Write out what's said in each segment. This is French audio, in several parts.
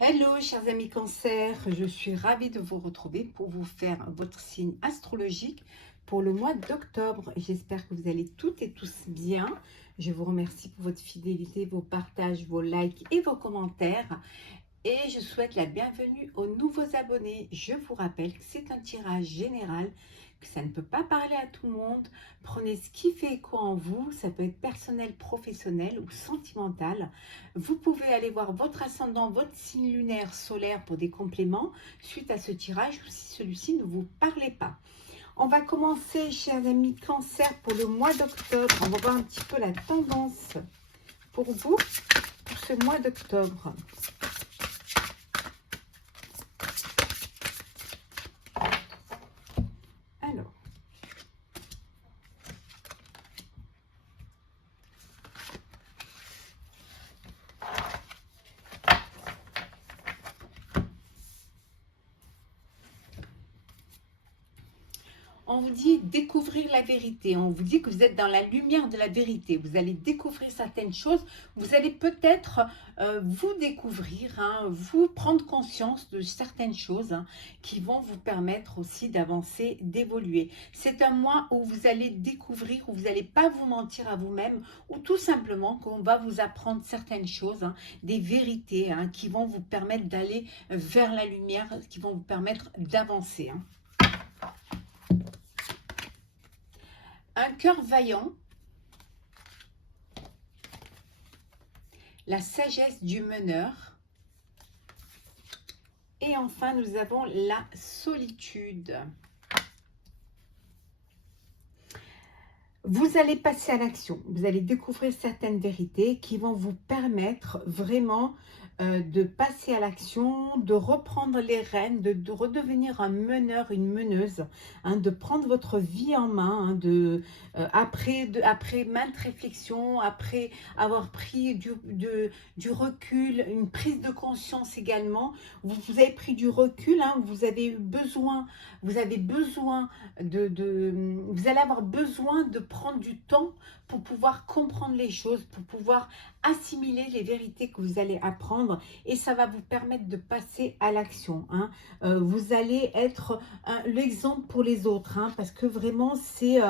Hello chers amis Cancer, je suis ravie de vous retrouver pour vous faire votre signe astrologique pour le mois d'octobre. J'espère que vous allez toutes et tous bien. Je vous remercie pour votre fidélité, vos partages, vos likes et vos commentaires. Et je souhaite la bienvenue aux nouveaux abonnés. Je vous rappelle que c'est un tirage général, que ça ne peut pas parler à tout le monde. Prenez ce qui fait écho en vous. Ça peut être personnel, professionnel ou sentimental. Vous pouvez aller voir votre ascendant, votre signe lunaire, solaire pour des compléments suite à ce tirage ou si celui-ci ne vous parlait pas. On va commencer, chers amis Cancer, pour le mois d'octobre. On va voir un petit peu la tendance pour vous pour ce mois d'octobre. Alors, on vous dit découvrir la vérité, on vous dit que vous êtes dans la lumière de la vérité, vous allez découvrir certaines choses, vous allez peut-être vous découvrir, vous prendre conscience de certaines choses qui vont vous permettre aussi d'avancer, d'évoluer. C'est un mois où vous allez découvrir, où vous n'allez pas vous mentir à vous-même, ou tout simplement qu'on va vous apprendre certaines choses, des vérités qui vont vous permettre d'aller vers la lumière, qui vont vous permettre d'avancer. Un cœur vaillant, la sagesse du meneur, et enfin nous avons la solitude. Vous allez passer à l'action, vous allez découvrir certaines vérités qui vont vous permettre vraiment de passer à l'action, de reprendre les rênes, de redevenir un meneur, une meneuse, de prendre votre vie en main, après maintes réflexions, après avoir pris du recul, une prise de conscience également. Vous avez pris du recul, vous avez besoin vous allez avoir besoin de prendre du temps pour pouvoir comprendre les choses, pour pouvoir assimiler les vérités que vous allez apprendre, et ça va vous permettre de passer à l'action. Vous allez être l'exemple pour les autres, parce que vraiment c'est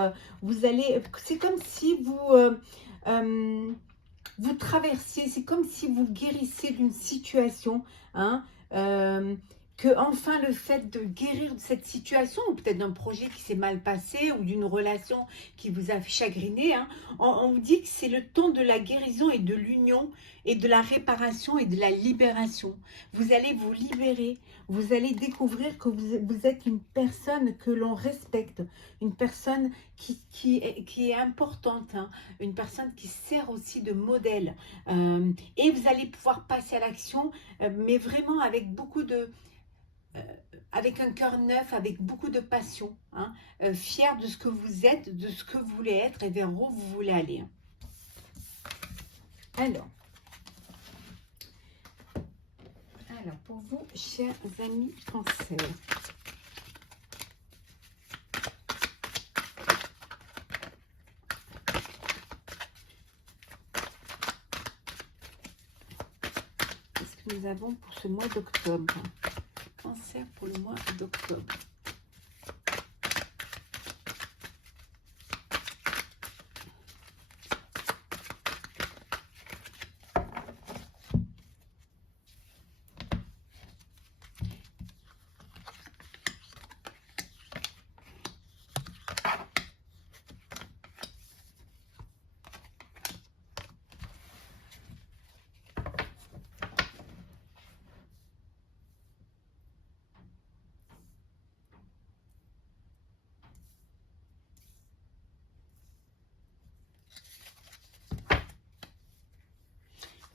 comme si vous traversiez, c'est comme si vous guérissez d'une situation, que enfin le fait de guérir de cette situation, ou peut-être d'un projet qui s'est mal passé, ou d'une relation qui vous a chagriné, on vous dit que c'est le temps de la guérison et de l'union, et de la réparation et de la libération. Vous allez vous libérer, vous allez découvrir que vous êtes une personne que l'on respecte, une personne qui est importante, une personne qui sert aussi de modèle. Et vous allez pouvoir passer à l'action, mais vraiment avec avec un cœur neuf, avec beaucoup de passion, fier de ce que vous êtes, de ce que vous voulez être et vers où vous voulez aller. Alors pour vous, chers amis Cancer, qu'est-ce que nous avons pour ce mois d'octobre? Cancer pour le mois d'octobre.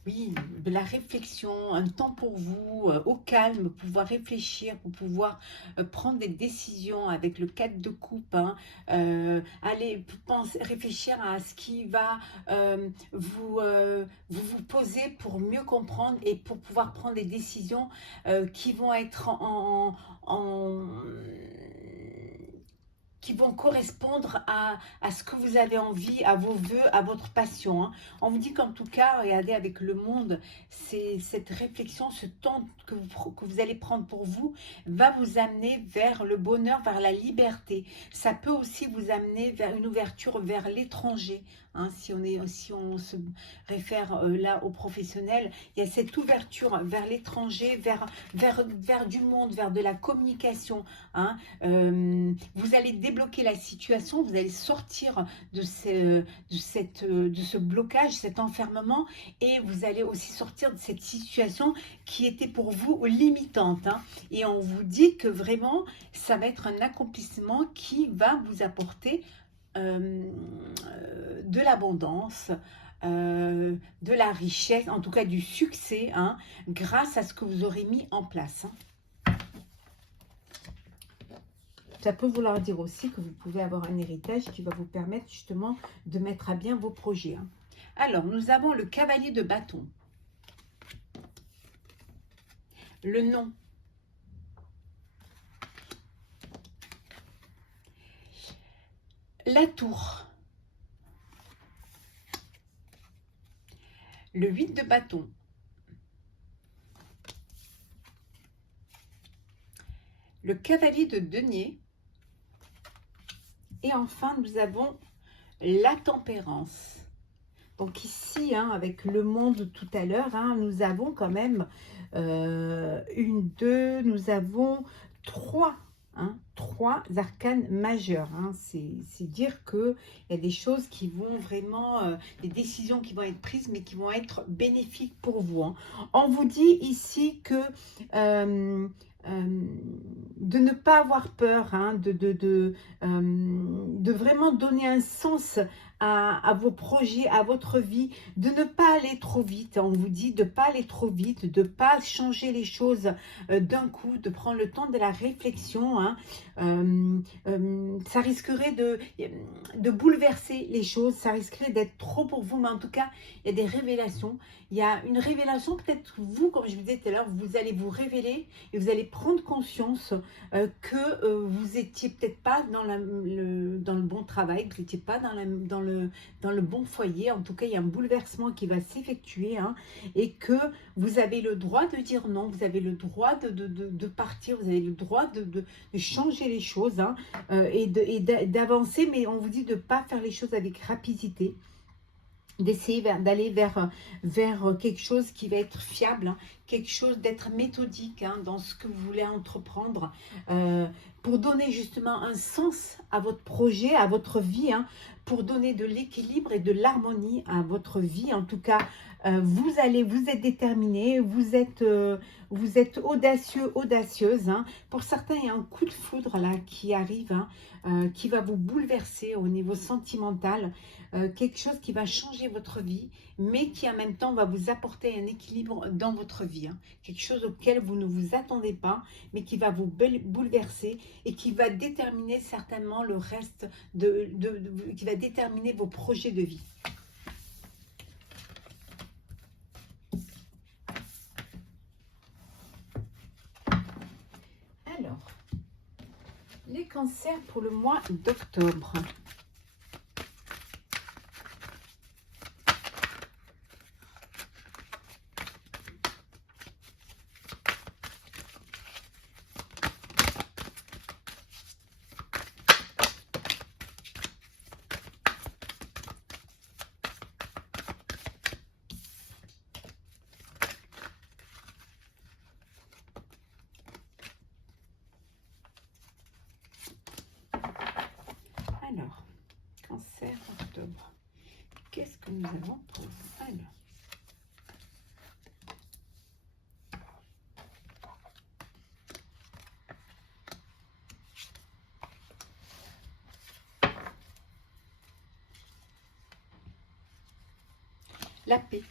Oui, de la réflexion, un temps pour vous, au calme, pouvoir réfléchir, pour pouvoir prendre des décisions avec le 4 de coupe. Aller réfléchir à ce qui va vous poser pour mieux comprendre et pour pouvoir prendre des décisions qui vont être qui vont correspondre à ce que vous avez envie, à vos vœux, à votre passion. Hein. On vous dit qu'en tout cas, regardez avec le monde, c'est cette réflexion, ce temps que vous allez prendre pour vous, va vous amener vers le bonheur, vers la liberté. Ça peut aussi vous amener vers une ouverture vers l'étranger. Hein, si on se réfère là aux professionnels, il y a cette ouverture vers l'étranger, vers du monde, vers de la communication. Hein. Vous allez débloquer la situation, vous allez sortir de ce blocage, cet enfermement, et vous allez aussi sortir de cette situation qui était pour vous limitante. Hein. Et on vous dit que vraiment, ça va être un accomplissement qui va vous apporter de l'abondance, de la richesse, en tout cas du succès, hein, grâce à ce que vous aurez mis en place. Hein. Ça peut vouloir dire aussi que vous pouvez avoir un héritage qui va vous permettre justement de mettre à bien vos projets. Hein. Alors, nous avons le cavalier de bâton. Le nom. La tour. Le 8 de bâton. Le cavalier de denier. Et enfin, nous avons la tempérance. Donc ici, hein, avec le monde tout à l'heure, hein, nous avons quand même une, deux, nous avons trois. Hein, trois arcanes majeurs. Hein, c'est dire qu'il y a des choses qui vont vraiment, des décisions qui vont être prises, mais qui vont être bénéfiques pour vous. Hein. On vous dit ici que de ne pas avoir peur, hein, de vraiment donner un sens à vos projets, à votre vie, de ne pas aller trop vite. On vous dit de ne pas aller trop vite, de ne pas changer les choses d'un coup, de prendre le temps de la réflexion. Hein. Ça risquerait de bouleverser les choses, ça risquerait d'être trop pour vous, mais en tout cas, il y a des révélations. Il y a une révélation, peut-être vous, comme je vous disais tout à l'heure, vous allez vous révéler et vous allez prendre conscience que vous n'étiez peut-être pas dans le bon travail, que vous n'étiez pas dans le bon foyer. En tout cas, il y a un bouleversement qui va s'effectuer, hein, et que vous avez le droit de dire non, vous avez le droit de partir, vous avez le droit de changer les choses, hein, et d'avancer, mais on vous dit de ne pas faire les choses avec rapidité, d'essayer d'aller vers quelque chose qui va être fiable, hein, quelque chose d'être méthodique, hein, dans ce que vous voulez entreprendre, pour donner justement un sens à votre projet, à votre vie, hein, pour donner de l'équilibre et de l'harmonie à votre vie. En tout cas, vous êtes déterminé, vous êtes audacieux, audacieuse. Hein. Pour certains, il y a un coup de foudre là qui arrive, hein, qui va vous bouleverser au niveau sentimental, quelque chose qui va changer votre vie, mais qui en même temps va vous apporter un équilibre dans votre vie. Hein. Quelque chose auquel vous ne vous attendez pas, mais qui va vous bouleverser et qui va déterminer certainement le reste, qui va déterminer vos projets de vie. Alors, les cancers pour le mois d'octobre. Alors, cancer octobre. Qu'est-ce que nous avons pour vous? Alors, la paix.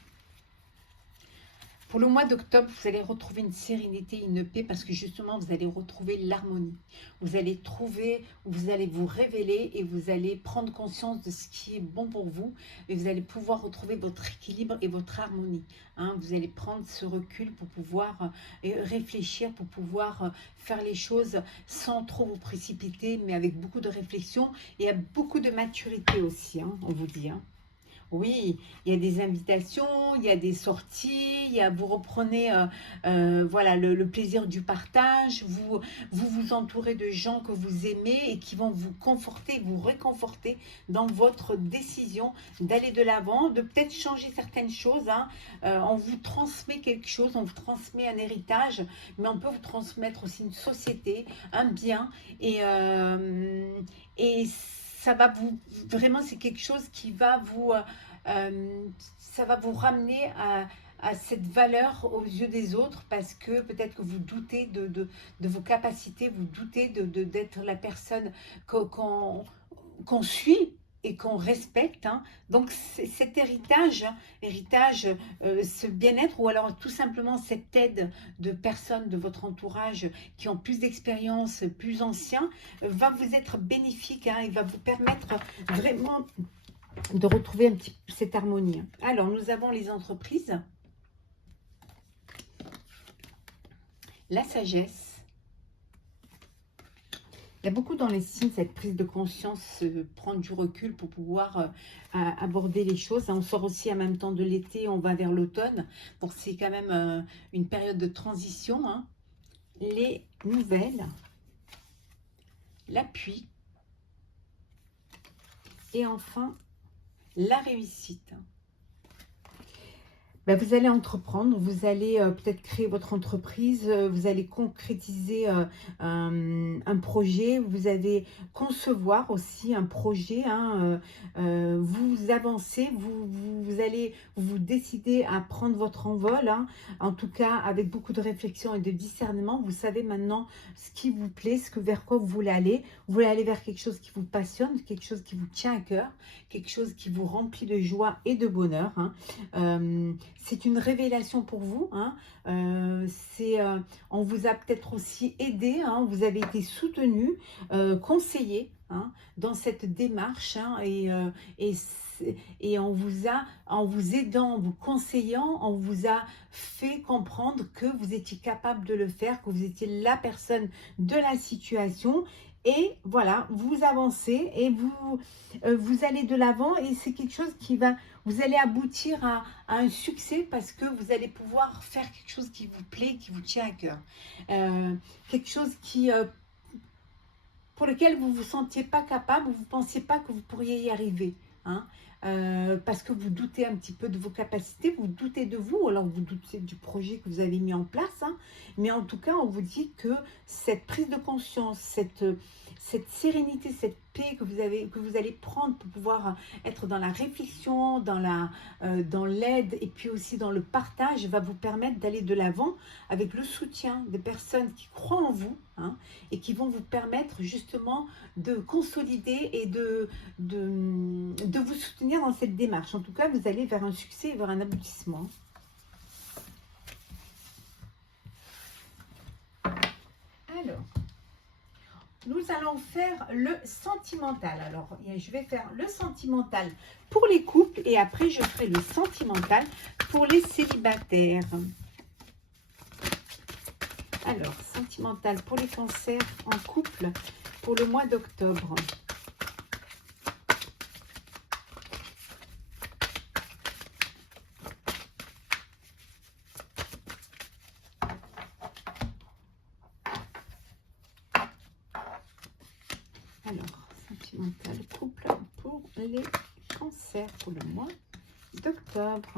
Pour le mois d'octobre, vous allez retrouver une sérénité, une paix, parce que justement, vous allez retrouver l'harmonie. Vous allez trouver, vous allez vous révéler et vous allez prendre conscience de ce qui est bon pour vous. Et vous allez pouvoir retrouver votre équilibre et votre harmonie. Hein. Vous allez prendre ce recul pour pouvoir réfléchir, pour pouvoir faire les choses sans trop vous précipiter, mais avec beaucoup de réflexion et beaucoup de maturité aussi, hein, on vous dit. Hein. Oui, il y a des invitations, il y a des sorties, vous reprenez voilà, le plaisir du partage, vous entourez de gens que vous aimez et qui vont vous conforter, vous réconforter dans votre décision d'aller de l'avant, de peut-être changer certaines choses. Hein. On vous transmet quelque chose, on vous transmet un héritage, mais on peut vous transmettre aussi une société, un bien, et ça va vous, vraiment, c'est quelque chose qui va vous, ça va vous ramener à cette valeur aux yeux des autres, parce que peut-être que vous doutez de vos capacités, vous doutez d'être la personne qu'on suit et qu'on respecte. Hein. Donc cet héritage, ce bien-être, ou alors tout simplement cette aide de personnes de votre entourage qui ont plus d'expérience, plus anciens, va vous être bénéfique, hein, et va vous permettre vraiment de retrouver un petit peu cette harmonie. Alors, nous avons les entreprises, la sagesse. Il y a beaucoup dans les signes, cette prise de conscience, prendre du recul pour pouvoir aborder les choses. On sort aussi en même temps de l'été, on va vers l'automne. Donc, c'est quand même une période de transition. Hein. Les nouvelles, l'appui et enfin, la réussite. Ben, vous allez entreprendre, vous allez peut-être créer votre entreprise, vous allez concrétiser un projet, vous allez concevoir aussi un projet, hein, vous avancez, vous allez vous décider à prendre votre envol, hein, en tout cas avec beaucoup de réflexion et de discernement. Vous savez maintenant ce qui vous plaît, vers quoi vous voulez aller vers quelque chose qui vous passionne, quelque chose qui vous tient à cœur, quelque chose qui vous remplit de joie et de bonheur. Hein. C'est une révélation pour vous. Hein. On vous a peut-être aussi aidé, hein, vous avez été soutenu, conseillé, hein, dans cette démarche, hein, et on vous aidant, en vous conseillant, on vous a fait comprendre que vous étiez capable de le faire, que vous étiez la personne de la situation. Et voilà, vous avancez et vous allez de l'avant, et c'est quelque chose vous allez aboutir à un succès, parce que vous allez pouvoir faire quelque chose qui vous plaît, qui vous tient à cœur. Quelque chose pour lequel vous ne vous sentiez pas capable, vous ne pensiez pas que vous pourriez y arriver. Hein. Parce que vous doutez un petit peu de vos capacités, vous doutez de vous, alors vous doutez du projet que vous avez mis en place. Hein. Mais en tout cas, on vous dit que cette prise de conscience, cette sérénité, cette paix que vous allez prendre pour pouvoir être dans la réflexion, dans l'aide et puis aussi dans le partage, va vous permettre d'aller de l'avant avec le soutien des personnes qui croient en vous, hein, et qui vont vous permettre justement de consolider et de vous soutenir dans cette démarche. En tout cas, vous allez vers un succès et vers un aboutissement. Alors, nous allons faire le sentimental. Alors, je vais faire le sentimental pour les couples et après, je ferai le sentimental pour les célibataires. Alors, sentimental pour les cancers en couple pour le mois d'octobre. Alors, sentimental couple pour les cancers pour le mois d'octobre.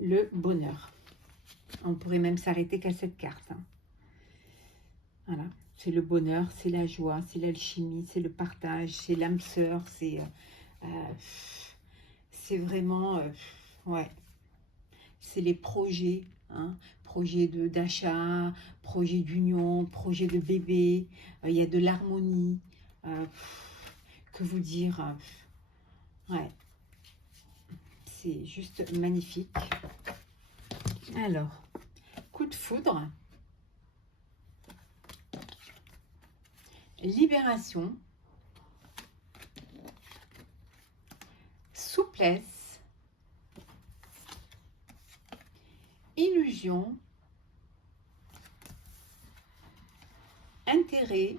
Le bonheur. On pourrait même s'arrêter qu'à cette carte. Hein. Voilà, c'est le bonheur, c'est la joie, c'est l'alchimie, c'est le partage, c'est l'âme sœur, c'est vraiment, ouais, c'est les projets, hein, projets d'achat, projets d'union, projets de bébé, il y a de l'harmonie, que vous dire, ouais, c'est juste magnifique. Alors, coup de foudre, libération, souplesse, illusion, intérêt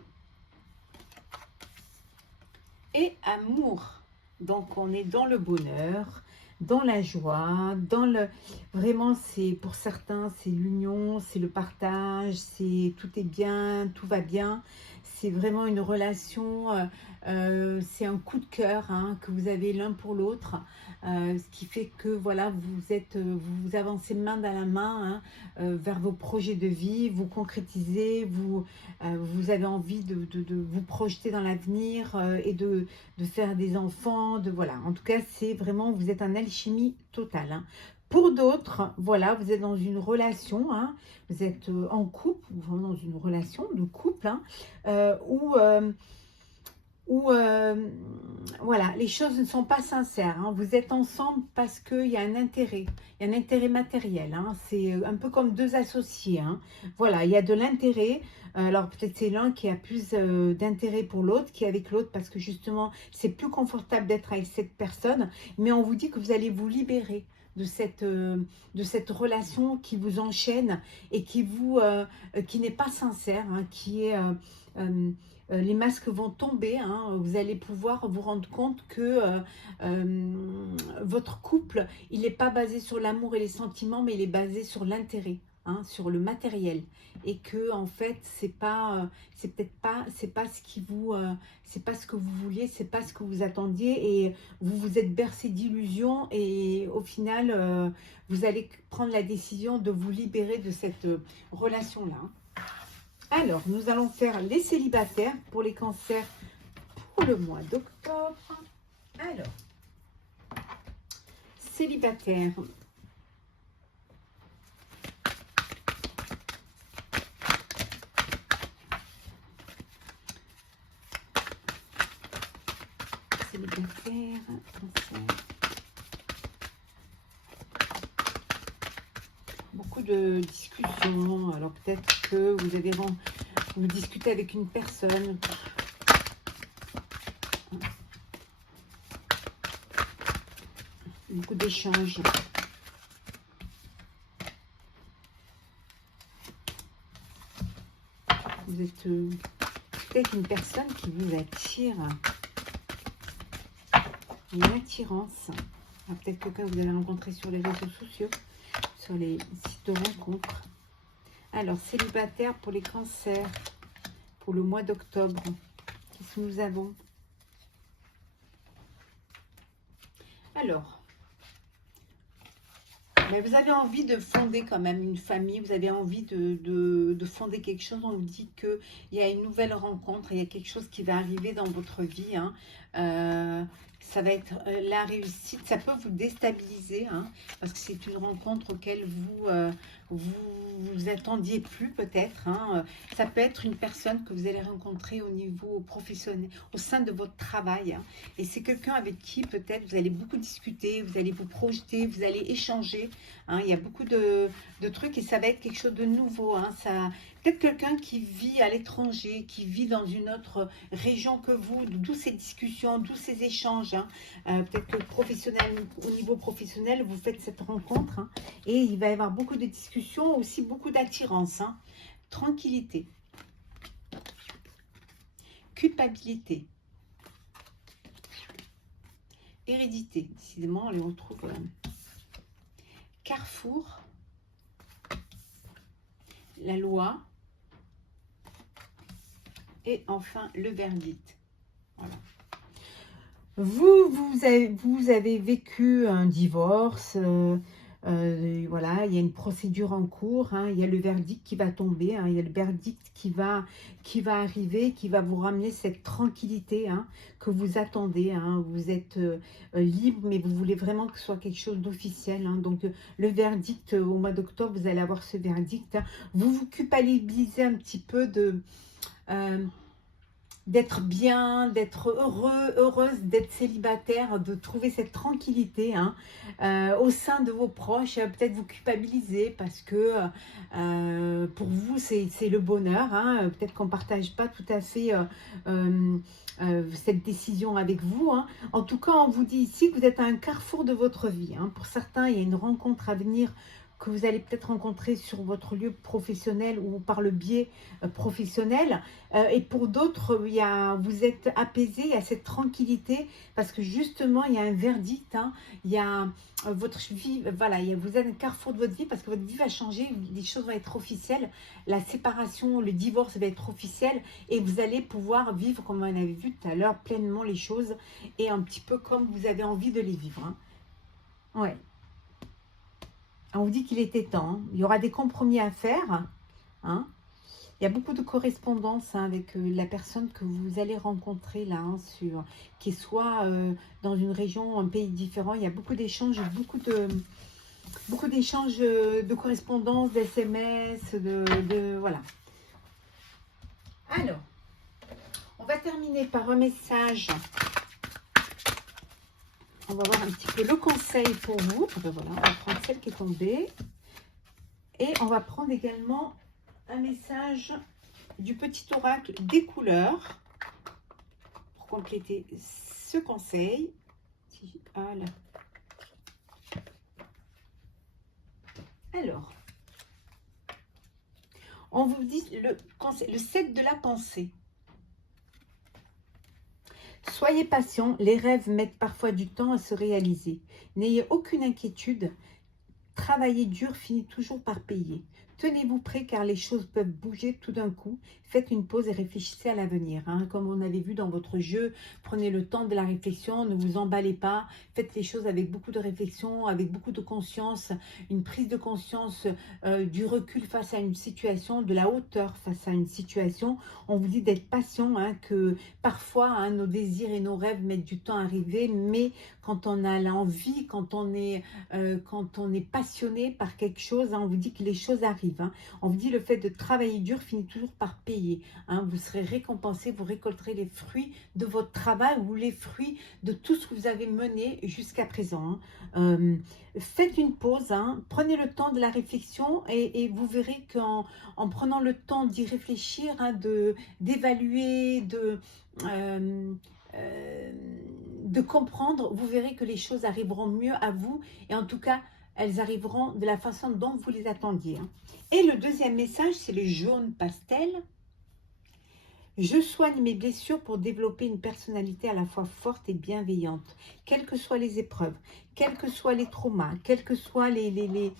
et amour. Donc on est dans le bonheur, dans la joie, dans le... Vraiment, c'est pour certains, c'est l'union, c'est le partage, c'est tout est bien, tout va bien. C'est vraiment une relation, c'est un coup de cœur hein, que vous avez l'un pour l'autre, ce qui fait que voilà, vous avancez main dans la main hein, vers vos projets de vie, vous concrétisez, vous avez envie de vous projeter dans l'avenir et de faire des enfants, voilà. En tout cas, c'est vraiment, vous êtes en alchimie totale. Hein. Pour d'autres, voilà, vous êtes dans une relation, hein, vous êtes en couple, ou dans une relation de couple, hein, où voilà, les choses ne sont pas sincères. Hein. Vous êtes ensemble parce qu'il y a un intérêt. Il y a un intérêt matériel. Hein. C'est un peu comme deux associés. Hein. Voilà, il y a de l'intérêt. Alors peut-être c'est l'un qui a plus d'intérêt pour l'autre, qui est avec l'autre parce que justement, c'est plus confortable d'être avec cette personne. Mais on vous dit que vous allez vous libérer de cette relation qui vous enchaîne et qui n'est pas sincère, hein, qui est... les masques vont tomber, hein, vous allez pouvoir vous rendre compte que votre couple, il n'est pas basé sur l'amour et les sentiments, mais il est basé sur l'intérêt, hein, sur le matériel. Et que en fait, c'est pas ce qui vous, c'est pas ce que vous vouliez, c'est pas ce que vous attendiez, et vous vous êtes bercé d'illusions, et au final, vous allez prendre la décision de vous libérer de cette relation-là. Alors, nous allons faire les célibataires pour les cancers pour le mois d'octobre. Alors, célibataires. Célibataires, cancer. Beaucoup de discussions. Alors, peut-être que vous discutez avec une personne. Beaucoup d'échanges. Vous êtes peut-être une personne qui vous attire. Une attirance. Peut-être quelqu'un que vous allez rencontrer sur les réseaux sociaux, sur les sites de rencontres. Alors, célibataire pour les cancers, pour le mois d'octobre. Qu'est-ce que nous avons? Alors, mais vous avez envie de fonder quand même une famille, vous avez envie de fonder quelque chose. On vous dit qu'il y a une nouvelle rencontre, il y a quelque chose qui va arriver dans votre vie. Hein. Ça va être la réussite, ça peut vous déstabiliser, hein, parce que c'est une rencontre auquel vous attendiez plus peut-être. Hein. Ça peut être une personne que vous allez rencontrer au niveau professionnel, au sein de votre travail. Hein. Et c'est quelqu'un avec qui peut-être vous allez beaucoup discuter, vous allez vous projeter, vous allez échanger. Hein. Il y a beaucoup de trucs et ça va être quelque chose de nouveau. Hein. Peut-être quelqu'un qui vit à l'étranger, qui vit dans une autre région que vous, d'où ces discussions, d'où ces échanges. Hein. Peut-être que au niveau professionnel, vous faites cette rencontre. Hein, et il va y avoir beaucoup de discussions, aussi beaucoup d'attirance. Hein. Tranquillité. Culpabilité. Hérédité. Décidément, on les retrouve. Carrefour. La loi. Et enfin, le verdict. Voilà. Vous avez vécu un divorce, voilà, il y a une procédure en cours, hein, il y a le verdict qui va tomber, hein, il y a le verdict qui va arriver, qui va vous ramener cette tranquillité hein, que vous attendez. Hein, vous êtes libre, mais vous voulez vraiment que ce soit quelque chose d'officiel. Hein, donc, le verdict, au mois d'octobre, vous allez avoir ce verdict. Hein, vous vous culpabilisez un petit peu d'être bien, d'être heureux, heureuse, d'être célibataire, de trouver cette tranquillité hein, au sein de vos proches. Peut-être vous culpabiliser parce que pour vous, c'est le bonheur. Hein. Peut-être qu'on ne partage pas tout à fait cette décision avec vous. Hein. En tout cas, on vous dit ici que vous êtes à un carrefour de votre vie. Hein. Pour certains, il y a une rencontre à venir que vous allez peut-être rencontrer sur votre lieu professionnel ou par le biais professionnel. Et pour d'autres, vous êtes apaisé, il y a cette tranquillité parce que justement, il y a un verdict. Hein, il y a votre vie, voilà, vous êtes à un carrefour de votre vie parce que votre vie va changer, les choses vont être officielles. La séparation, le divorce va être officiel et vous allez pouvoir vivre, comme on avait vu tout à l'heure, pleinement les choses et un petit peu comme vous avez envie de les vivre. Hein. Ouais. On vous dit qu'il était temps. Hein. Il y aura des compromis à faire. Hein. Il y a beaucoup de correspondance hein, avec la personne que vous allez rencontrer là, hein, qui soit dans une région, un pays différent. Il y a beaucoup d'échanges, beaucoup d'échanges de correspondance, d'SMS, voilà. Alors, on va terminer par un message. On va voir un petit peu le conseil pour vous. Voilà, on va prendre celle qui est tombée. Et on va prendre également un message du petit oracle des couleurs pour compléter ce conseil. Voilà. Alors, on vous dit le 7 de la pensée. Soyez patient, les rêves mettent parfois du temps à se réaliser. N'ayez aucune inquiétude, travailler dur finit toujours par payer. Tenez-vous prêt car les choses peuvent bouger tout d'un coup. Faites une pause et réfléchissez à l'avenir. Hein. Comme on avait vu dans votre jeu, prenez le temps de la réflexion, ne vous emballez pas. Faites les choses avec beaucoup de réflexion, avec beaucoup de conscience, une prise de conscience, du recul face à une situation, de la hauteur face à une situation. On vous dit d'être patient, hein, que parfois hein, nos désirs et nos rêves mettent du temps à arriver, mais quand on a l'envie, quand on est passionné par quelque chose, hein, on vous dit que les choses arrivent. Hein. On vous dit le fait de travailler dur finit toujours par payer. Hein. Vous serez récompensé, vous récolterez les fruits de votre travail ou les fruits de tout ce que vous avez mené jusqu'à présent. Hein. Faites une pause, hein. Prenez le temps de la réflexion et vous verrez qu'en prenant le temps d'y réfléchir, hein, d'évaluer, de comprendre, vous verrez que les choses arriveront mieux à vous et en tout cas, elles arriveront de la façon dont vous les attendiez. Hein. Et le deuxième message, c'est le jaune pastel. Je soigne mes blessures pour développer une personnalité à la fois forte et bienveillante. Quelles que soient les épreuves, quels que soient les traumas, quelles que soient les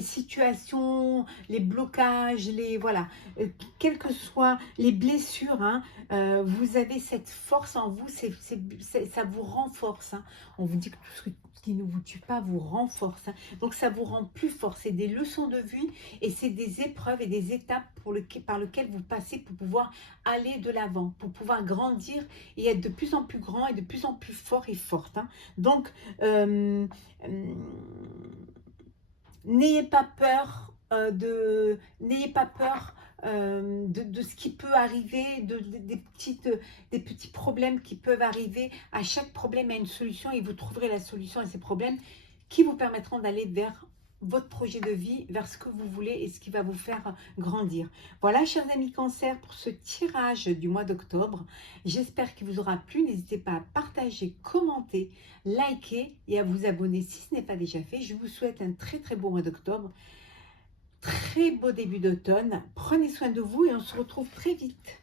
situations, les blocages, voilà, quelles que soient les blessures, hein, vous avez cette force en vous, ça vous renforce. Hein. On vous dit que tout ce qui ne vous tue pas vous renforce. Hein. Donc ça vous rend plus fort. C'est des leçons de vie et c'est des épreuves et des étapes par lesquelles vous passez pour pouvoir aller de l'avant, pour pouvoir grandir et être de plus en plus grand et de plus en plus fort et forte. Hein. Donc, n'ayez pas peur de ce qui peut arriver, des petits problèmes qui peuvent arriver. À chaque problème, il y a une solution et vous trouverez la solution à ces problèmes qui vous permettront d'aller vers votre projet de vie, vers ce que vous voulez et ce qui va vous faire grandir. Voilà, chers amis Cancer, pour ce tirage du mois d'octobre. J'espère qu'il vous aura plu. N'hésitez pas à partager, commenter, liker et à vous abonner si ce n'est pas déjà fait. Je vous souhaite un très très beau mois d'octobre. Très beau début d'automne. Prenez soin de vous et on se retrouve très vite.